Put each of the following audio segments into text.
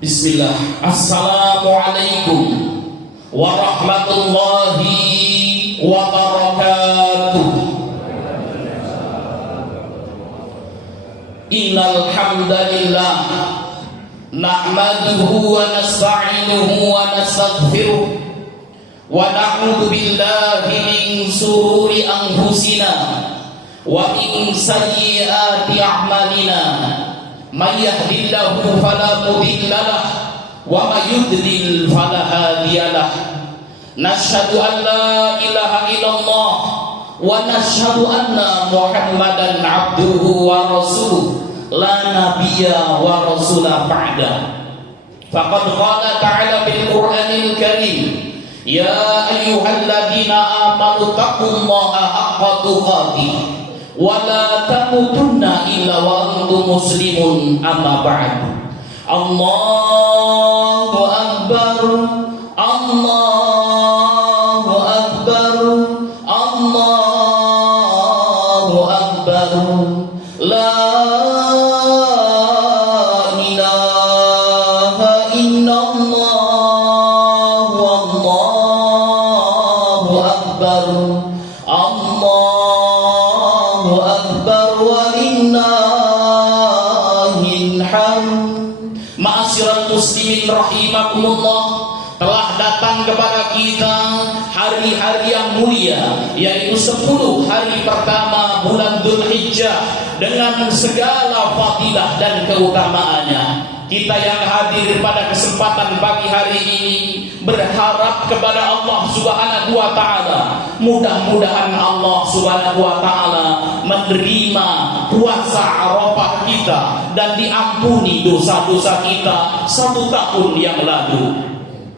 Bismillah. Assalamualaikum warahmatullahi wabarakatuh. Innal hamdalillah nahmaduhu wa nasta'inuhu wa nastaghfiruh wa na'udzu billahi min shururi anfusina wa min sayyiati a'malina. May yahdihillahu fala mudilla lahu wa may yudlil fala hadiya lahu. Nashhadu an la ilaha illallah wa nashhadu anna Muhammadan abduhu wa rasuluh la nabiyya wa rasula ba'da. Faqad qala ta'ala bil Qur'anil Karim, ya ayyuhalladzina amanu taqullaha haqqa tuqatih wa la tamutunna illa wa antum muslimun, amma ba'd. Allahu akbar, Allahu akbar, Allahu akbar, la ilaha illallah, Allahu akbar, Allahu akbar walillahil hamd. Ma'asyiral muslimin rahimakumullah, telah datang kepada kita hari-hari yang mulia, yaitu 10 hari pertama bulan Dzulhijjah dengan segala fadilah dan keutamaannya. Kita yang hadir pada kesempatan pagi hari ini berharap kepada Allah Subhanahu wa taala, mudah-mudahan Allah Subhanahu wa taala menerima puasa Arafah kita dan diampuni dosa-dosa kita 1 tahun yang lalu.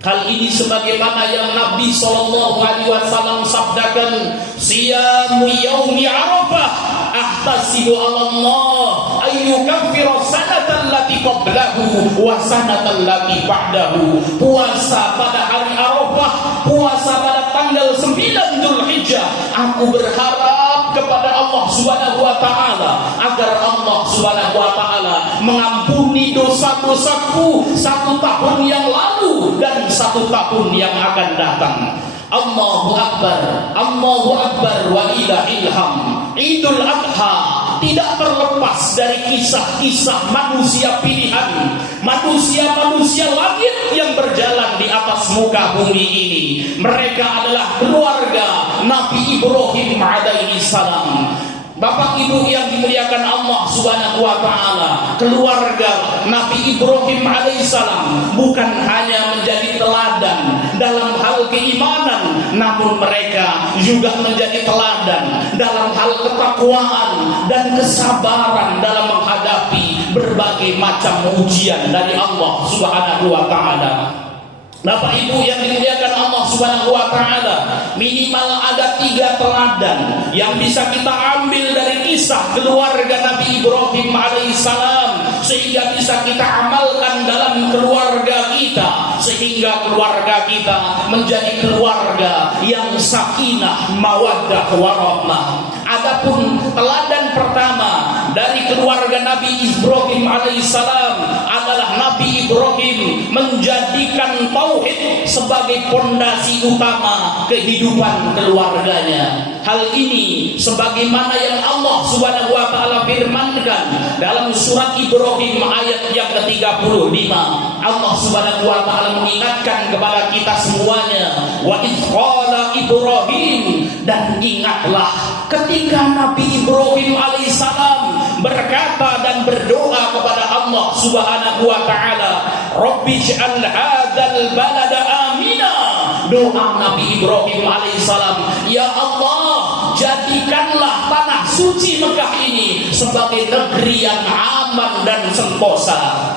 Hal ini sebagaimana yang Nabi SAW sabdakan, siyamu yaumi Arafah ahtasibu 'ala Allah ayyukaffira sanatan lati qablahu wa sanatan lati ba'dahu. Puasa pada hari Arafah, puasa pada tanggal 9 Dzulhijjah, aku berharap kepada Allah Subhanahu wa taala agar Allah Subhanahu wa taala mengampuni dosa-dosaku 1 tahun yang lalu dan 1 tahun yang akan datang. Allahu akbar, Allahu akbar walillahil hamd. Idul Adha tidak terlepas dari kisah-kisah manusia pilihan, manusia-manusia langit yang berjalan di atas muka bumi ini. Mereka adalah keluarga Nabi Ibrahim alaihi salam. Bapak Ibu yang dimuliakan Allah Subhanahu wa taala, keluarga Nabi Ibrahim alaihissalam bukan hanya menjadi teladan dalam hal keimanan, namun mereka juga menjadi teladan dalam hal ketakwaan dan kesabaran dalam menghadapi berbagai macam ujian dari Allah Subhanahu wa taala. Bapak Ibu yang dimuliakan Allah Subhanahu wa taala, minimal ada 3 teladan yang bisa kita ambil dari kisah keluarga Nabi Ibrahim alaihissalam sehingga bisa kita amalkan dalam keluarga kita, sehingga keluarga kita menjadi keluarga yang sakinah, mawaddah warahmah. Adapun teladan pertama dari keluarga Nabi Ibrahim alaihissalam adalah Nabi Ibrahim menjadikan tauhid sebagai pondasi utama kehidupan keluarganya. Hal ini sebagaimana yang Allah Subhanahu wa taala firmankan dalam surat Ibrahim ayat yang ke-35. Allah Subhanahu wa taala mengingatkan kepada kita semuanya, wa idz qala Ibrahim, dan ingatlah ketika Nabi Ibrahim alaihissalam berkata dan berdoa kepada Allah Subhanahu wa taala, Rabbij'al hadzal balada amina. Doa Nabi Ibrahim alaihissalam, ya Allah, jadikanlah tanah suci Mekah ini sebagai negeri yang aman dan sentosa.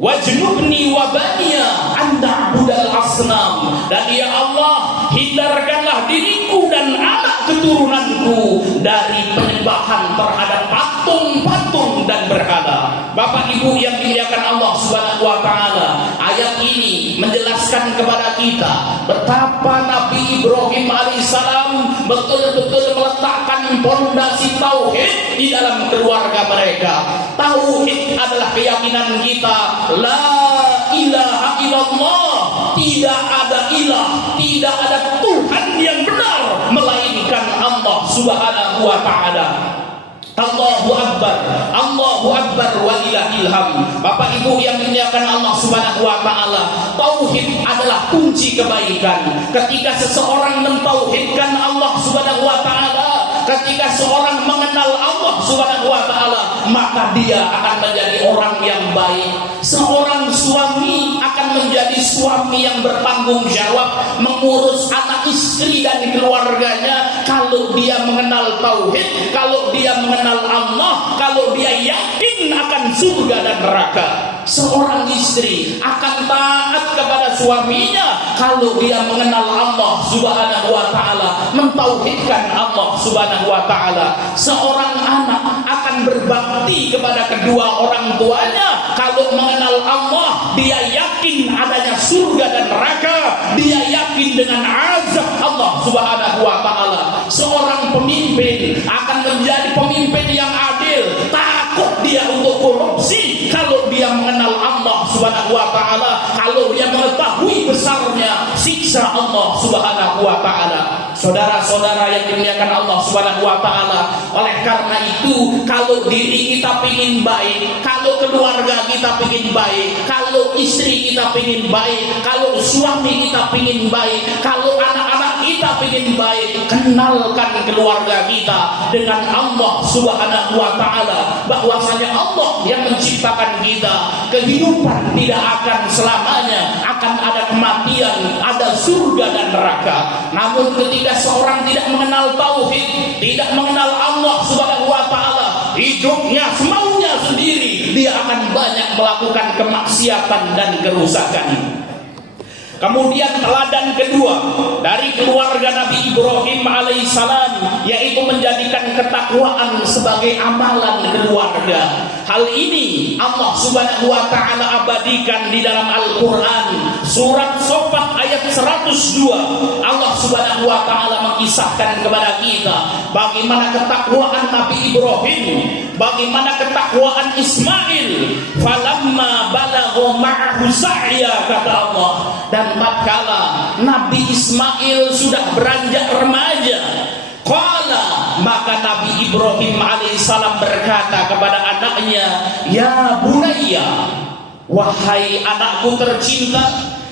Wajnubni wa baniya an ta'budal asnam, dan ya Allah, hindarkanlah diriku dan anak keturunanku dari penyembahan terhadap patung-patung dan berhala. Bapak Ibu yang dimuliakan Allah Subhanahu wa taala, ayat ini menjelaskan kepada kita betapa Nabi Ibrahim alaihissalam betul-betul meletakkan pondasi tauhid di dalam keluarga mereka. Tauhid adalah keyakinan kita, la tidak ada ilah, tidak ada Tuhan yang benar melainkan Allah Subhanahu wa taala. Allahu Akbar, Allahu Akbar walillahil hamd. Bapak Ibu yang dimuliakan Allah Subhanahu wa taala, tauhid adalah kunci kebaikan. Ketika seseorang mentauhidkan Allah Subhanahu wa taala, ketika seorang mengenal Allah Subhanahu wa taala, maka dia akan menjadi orang yang baik. Seorang suami akan menjadi suami yang bertanggung jawab mengurus anak istri dan keluarganya kalau dia mengenal tauhid, kalau dia mengenal Allah, kalau dia yakin akan surga dan neraka. Seorang istri akan taat kepada suaminya kalau dia mengenal Allah Subhanahu wa taala, mentauhidkan Allah Subhanahu wa taala. Seorang anak akan berbakti kepada kedua orang tuanya kalau mengenal Allah, dia yakin adanya surga dan neraka, dia yakin dengan azab Allah Subhanahu wa taala. Seorang pemimpin akan menjadi pemimpin yang adil, takut dia untuk korupsi kalau dia mengenal Allah Subhanahu wa taala, kalau dia mengetahui besarnya siksa Allah Subhanahu wa taala. Saudara-saudara yang dimuliakan Allah Subhanahu wa taala, oleh karena itu kalau diri kita ingin baik, kalau keluarga kita ingin baik, kalau istri kita ingin baik, kalau suami kita ingin baik, kalau anak-anak kita ingin baik, kenalkan keluarga kita dengan Allah Subhanahu wa taala, bahwasanya Allah yang menciptakan kita. Kehidupan tidak akan selamanya, akan ada kematian, ada surga dan neraka. Namun ketika seorang tidak mengenal tauhid, tidak mengenal Allah Subhanahu wa taala, hidupnya semaunya sendiri, dia akan banyak melakukan kemaksiatan dan kerusakan. Kemudian teladan kedua dari keluarga Nabi Ibrahim alaihissalam, yaitu menjadikan ketakwaan sebagai amalan keluarga. Hal ini Allah Subhanahu wa taala abadikan di dalam Al-Qur'an, surat Shofat ayat 102. Allah Subhanahu wa taala mengisahkan kepada kita bagaimana ketakwaan Nabi Ibrahim, bagaimana ketakwaan Ismail. Falamma balagha ma'ahu sa'ya, kata Allah, dan tatkala Nabi Ismail sudah beranjak remaja, qala, maka Nabi Ibrahim alaihissalam berkata kepada anaknya, ya bunayya, wahai anakku tercinta,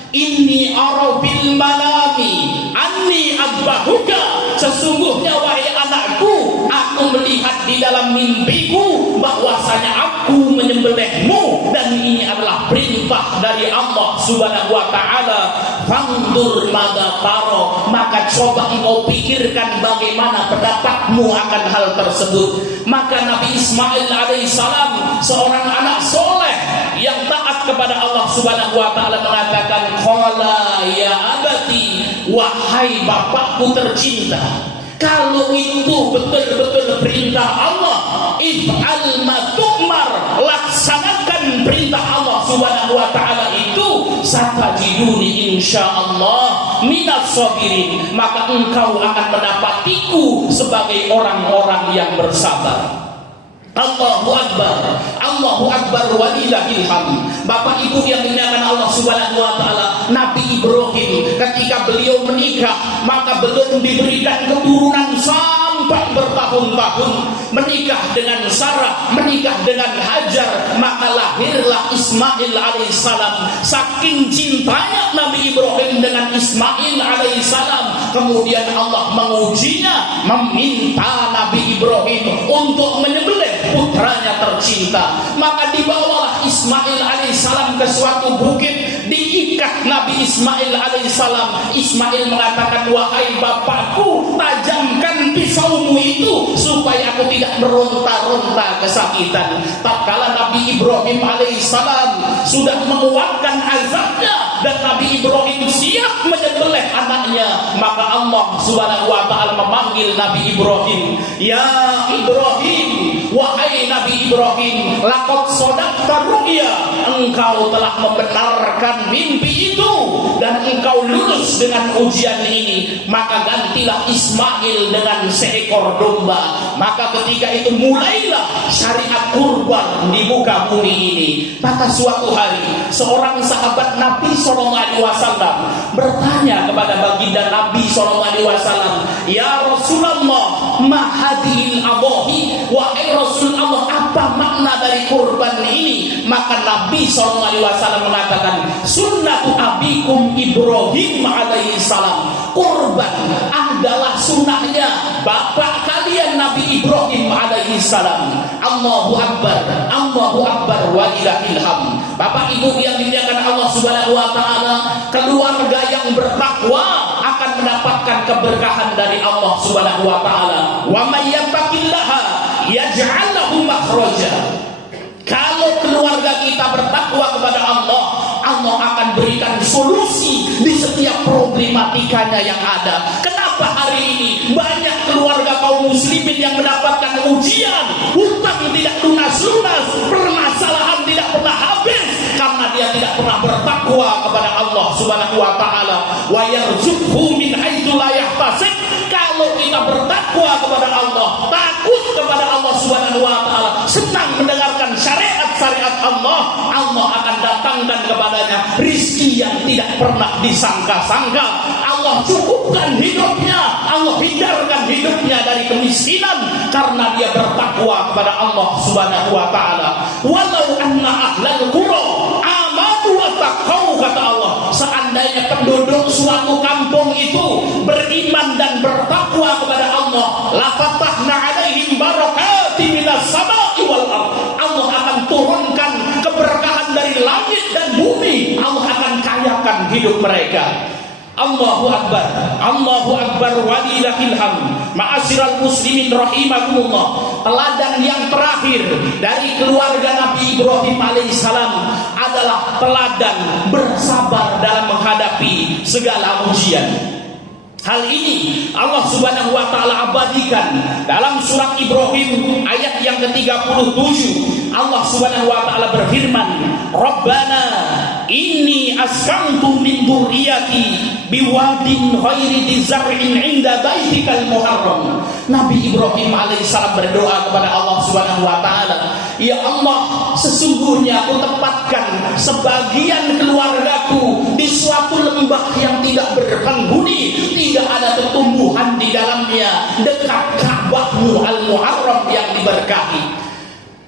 inni ara bil manami anni adbahuka, sesungguhnya wahai anakku, aku melihat di dalam mimpiku bahwasanya aku menyembelihmu, dan ini adalah perintah dari Allah Subhanahu wa taala. Fandur madza tara, maka coba engkau pikirkan bagaimana pendapatmu akan hal tersebut. Maka Nabi Ismail alaihissalam, seorang anak soleh yang taat kepada Allah Subhanahu wa taala, mengatakan, qala ya abati, wahai bapakku tercinta, kalau itu betul-betul perintah Allah, if'al ma tu'mar, laksanakan perintah Allah Subhanahu wa taala itu, satajiduni insyaallah minas sabirin, maka engkau akan mendapatiku sebagai orang-orang yang bersabar. Allahu Akbar, Allahu Akbar walillahil hamd. Bapak Ibu yang dimuliakan Allah Subhanahu wa taala, Nabi Ibrahim ketika beliau menikah, maka belum diberikan keturunan sampai bertahun-tahun. Menikah dengan Sarah, menikah dengan Hajar, maka lahirlah Ismail alaihissalam. Saking cintanya Nabi Ibrahim dengan Ismail alaihissalam, kemudian Allah mengujinya, meminta Nabi Ibrahim untuk menyembelih putranya tercinta. Maka dibawalah Ismail alaihissalam ke suatu bukit, diikat Nabi Ismail alaihissalam. Ismail mengatakan, wahai bapakku, tajamkan pisaumu itu supaya aku tidak meronta-ronta kesakitan. Tatkala Nabi Ibrahim alaihissalam sudah menguatkan azabnya dan Nabi Ibrahim siap menyembelih anaknya, maka Allah Subhanahu wa taala memanggil Nabi Ibrahim, ya Ibrahim, wahai Nabi Ibrahim, laqad shadaqta ru'ya, engkau telah membenarkan mimpi itu dan engkau lulus dengan ujian ini, maka gantilah Ismail dengan seekor domba. Maka ketika itu mulailah syariat kurban di muka bumi ini. Maka suatu hari seorang sahabat Nabi SAW bertanya kepada baginda Nabi SAW, "Ya Rasulullah, ma hadhil adahi?" Wahai Rasulullah, apa makna dari kurban ini? Maka Nabi SAW mengatakan, "Sunnatu abikum Ibrahim alaihi salam." Kurban adalah sunnahnya bapak kalian Nabi Ibrahim alaihi salam. Allahu Akbar, Allahu Akbar, walillahil hamd. Bapak Ibu yang dimuliakan Allah Subhanahu wa taala, keluarga yang bertakwa akan mendapatkan keberkahan dari Allah Subhanahu wa taala. Wa may yattaqillaha yaj'al lahu makhraja. Kalau keluarga kita bertakwa kepada Allah, Allah akan berikan solusi di setiap problematikanya yang ada. Kenapa hari ini banyak keluarga kaum muslimin yang mendapatkan ujian, hutang tidak lunas-lunas, permasalahan tidak pernah habis, karena dia tidak pernah bertakwa kepada Allah Subhanahu wa taala. Wa yarzuqhu min haitsu la yahtasib. Kalau kita bertakwa kepada Allah, takut kepada Allah Subhanahu wa taala, senang mendengarkan syariat-syariat Allah, Allah akan datangkan kepadanya rizki yang tidak pernah disangka-sangka. Allah cukupkan hidupnya, Allah hindarkan hidupnya dari kemiskinan karena dia bertakwa kepada Allah Subhanahu wa taala. Walau anna ahlal qura amanu wa taqau, kata Allah, seandainya penduduk suatu kampung itu beriman dan bertakwa kepada Allah, la fatahna alaihim barakatin minas sama'i wal ardh. Allah akan turunkan keberkahan dari langit dan bumi. Allah akan kayakan hidup mereka. Allahu Akbar, Allahu Akbar, walillahil hamd. Ma'asyiral muslimin rahimakumullah. Teladan yang terakhir dari keluarga Nabi Ibrahim alaihissalam adalah teladan bersabar dalam menghadapi segala ujian. Hal ini Allah Subhanahu wa taala abadikan dalam surat Ibrahim ayat yang ke-37. Allah Subhanahu wa taala berfirman, "Rabbana inni askantu min dzurriyyati biwadin ghairi dzar'in 'inda baitikal muharram." Nabi Ibrahim alaihissalam berdoa kepada Allah Subhanahu wa taala, "Ya Allah, sesungguhnya aku tempatkan sebagian keluargaku di suatu lembah yang tidak berpenghuni, tidak ada tumbuhan di dalamnya, dekat Ka'bahmu al-Muharram yang diberkahi."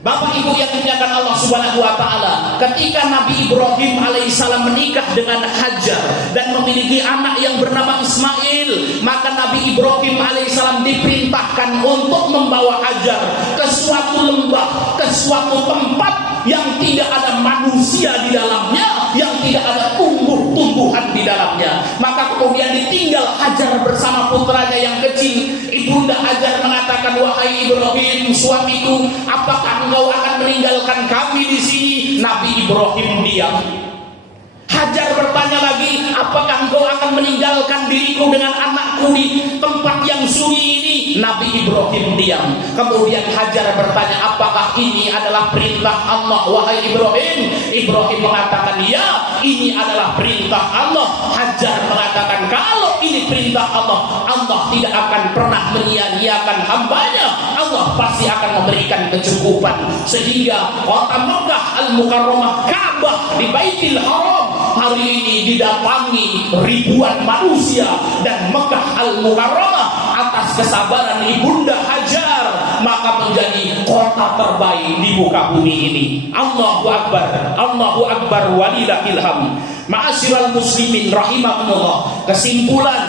Bapak Ibu yang dimuliakan Allah Subhanahu wa taala, ketika Nabi Ibrahim alaihissalam menikah dengan Hajar dan memiliki anak yang bernama Ismail, maka Nabi Ibrahim alaihissalam diperintahkan untuk membawa Hajar ke suatu lembah, ke suatu tempat yang tidak ada manusia di dalamnya, yang tidak ada tumbuh-tumbuhan di dalamnya. Maka kemudian ditinggal Hajar bersama putranya yang kecil. Ibunda Hajar mengatakan, "Wahai Ibrahim, suamiku, apakah engkau akan meninggalkan kami di sini?" Nabi Ibrahim diam. Hajar bertanya lagi, "Apakah engkau akan meninggalkan diriku dengan anakku di tempat yang sunyi ini?" Nabi Ibrahim diam. Kemudian Hajar bertanya, "Apakah ini adalah perintah Allah, wahai Ibrahim?" Ibrahim mengatakan, "Ya, ini adalah perintah Allah." Hajar mengatakan, "Kalau ini perintah Allah, Allah tidak akan pernah menyia-nyiakan hambanya. Allah pasti akan memberikan kecukupan." Sehingga kota Mekah al-Mukarramah, Ka'bah di Baitul Haram, hari ini didatangi ribuan manusia, dan Mekah al-Mukarramah atas kesabaran Ibunda Hajar maka menjadi kota terbaik di muka bumi ini. Allahu Akbar, Allahu Akbar, walillahil hamd. Ma'asyiral muslimin rahimakumullah, kesimpulan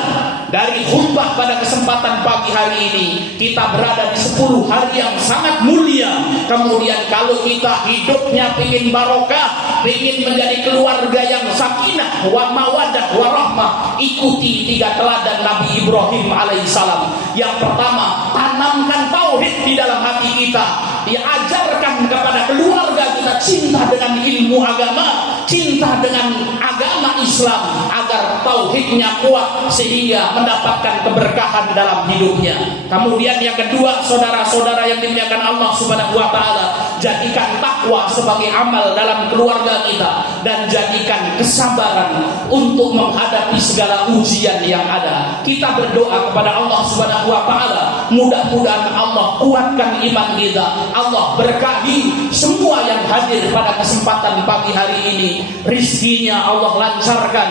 dari khutbah pada kesempatan pagi hari ini, kita berada di 10 hari yang sangat mulia. Kemudian kalau kita hidupnya ingin barokah, ingin menjadi keluarga yang sakinah wa mawaddah wa rahmah, ikuti 3 teladan Nabi Ibrahim alaihissalam. Yang pertama, tanamkan tauhid di dalam hati kita. Diajarkan kepada keluarga kita cinta dengan ilmu agama, cinta dengan agama Islam, agar tauhidnya kuat sehingga mendapatkan keberkahan dalam hidupnya. Kemudian yang kedua, saudara-saudara yang dimuliakan Allah Subhanahu wa taala, jadikan takwa sebagai amal dalam keluarga kita, dan jadikan kesabaran untuk menghadapi segala ujian yang ada. Kita berdoa kepada Allah Subhanahu wa taala Mudah-mudahan Allah kuatkan iman kita, Allah berkahi semua yang hadir pada kesempatan pagi hari ini. Rizkinya Allah lancarkan,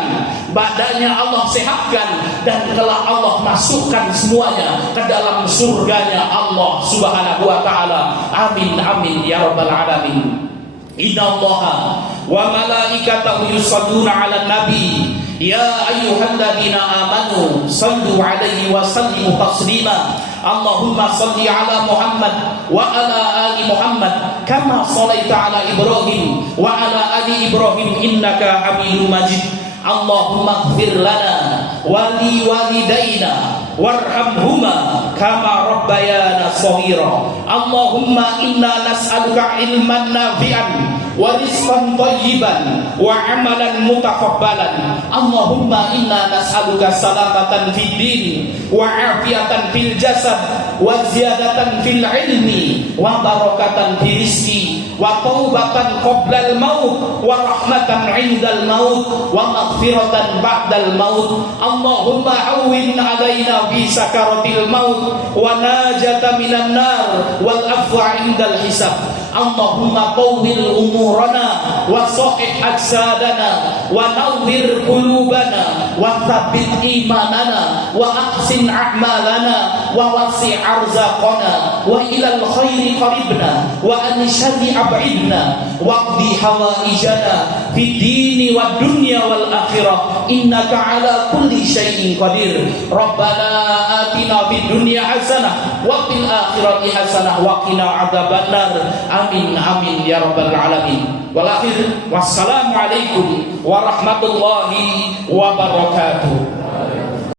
badannya Allah sehatkan, dan telah Allah masukkan semuanya ke dalam surganya Allah Subhanahu wa ta'ala. Amin amin ya rabbal alamin. Innallaha wa malaikatahu yusholluna 'alan nabi ya ayyuhalladzina amanu shallu 'alaihi wa sallimu taslima. Allahumma shalli 'ala Muhammad wa 'ala ali Muhammad kama shallaita 'ala Ibrahim wa 'ala ali Ibrahim innaka Hamidum Majid. Allahumma ighfir lana wa li walidayna warhamhuma kama rabbayana shaghira. Allahumma inna nas'aluka ilman nafi'an wa rizqan thayyiban wa amalan mutaqabbalan. Allahumma inna nas'aluka salamatan fid din wa afiyatan fil jasad wa ziyadatan fil ilmi wa barakatan fil rizqi wa taubatan qoblal maut wa rahmatan 'indal maut wa maghfiratan ba'dal maut. Allahumma awwin 'alaina fi sakaratil maut wa najata minan nar wal afwa 'indal hisab. Allahumma qawwil umurana wa sahih ajsadana wa nawwir qulubana wa thabbit imanana wa ahsin a'malana wa wasi' arzaqana wa ilal khairi qaribna wa an syarri ab'idna waqdi hawaijana fid dini wad dunya wal akhirah innaka ala kulli syai'in qadir. Rabbana atina fid dunya hasanah wa fil akhirati hasanah wa qina adzabannar. Amin amin ya rabbal alamin. Wal akhir wassalamu alaikum warahmatullahi wabarakatuh.